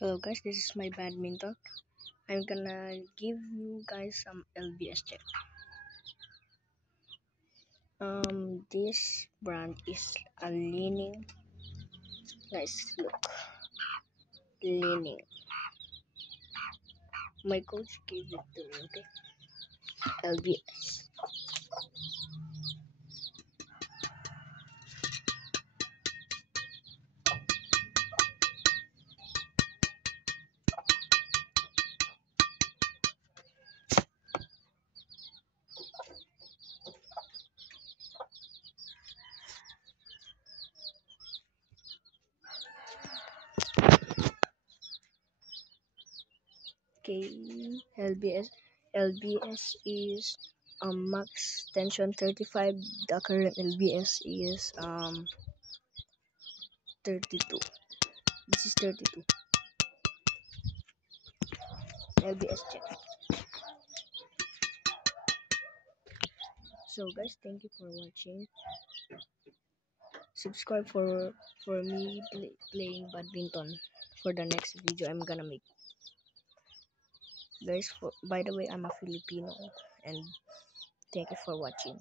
Hello guys, this is my badminton. I'm gonna give you guys some LBS check. This brand is a Leaning. Nice look, Leaning. My coach gave it to me. Okay, LBS. Okay, LBS. LBS is max tension 35. The current LBS is 32. This is 32. LBS check. So guys, thank you for watching. Subscribe for me playing badminton for the next video I'm gonna make. Guys, by the way, I'm a Filipino, and thank you for watching.